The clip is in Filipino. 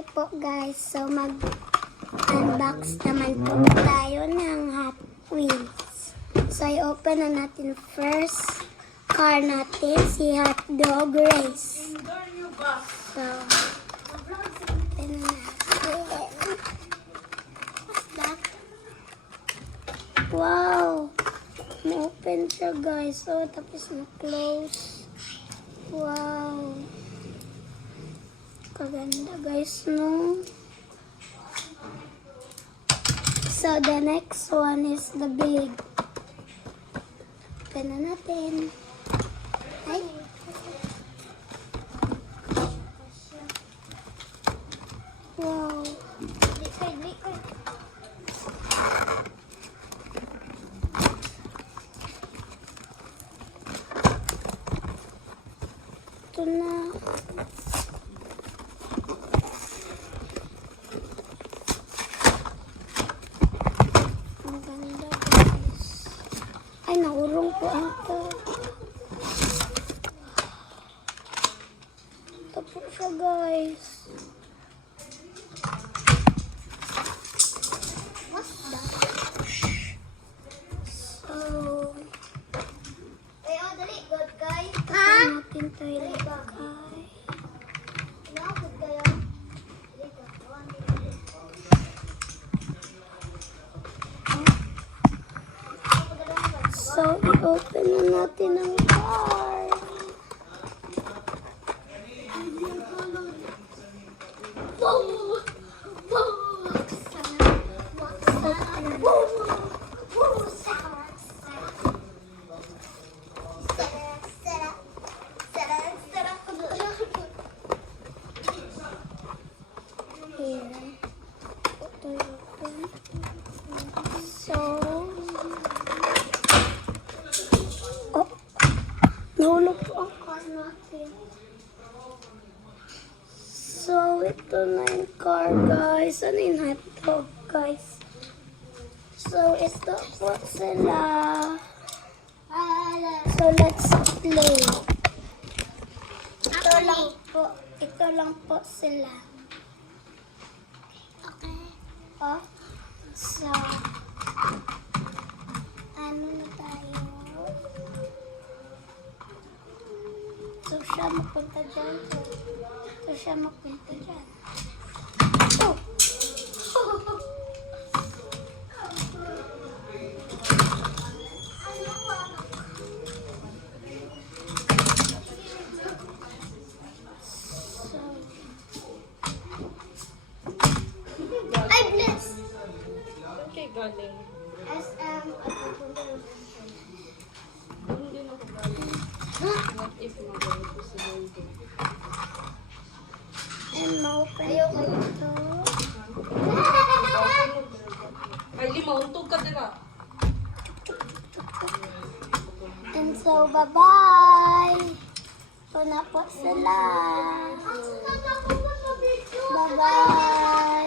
Hi po guys, so mag-unbox naman po tayo ng Hot Wheels. So i-open na natin first car natin, si Hot Dog Race. So, open na natin. What's that? Wow! Na-open siya guys, so tapos na-close. Wow! Kaganda guys, no? So, the next one is the big. Open na natin. Ay. Wow. Ito na. Ay, naurong po ang ito. Ito po siya, guys. What's that? So, dali, good guys. Ha? Natin ito ilagay. So, i-open na natin ang car. Wow! Wow! Here. Ito open. So, nahulog po ang car natin. So, ito na yung car, guys. Ano yung hotdog, guys? So, ito po sila. So, let's play. Ito lang po sila. Okay. Oh. So, ano na tayo? So, siya mapunta dyan. So, siya mapunta dyan. Oh! Ay, bless! Okay, galing. SM, Hindi na ako galing. What if magaling ko sa mundo? and ma-open ko ito. Ay, lima, untog ka dira. And so, bye-bye! Ito na po sila. Bye-bye!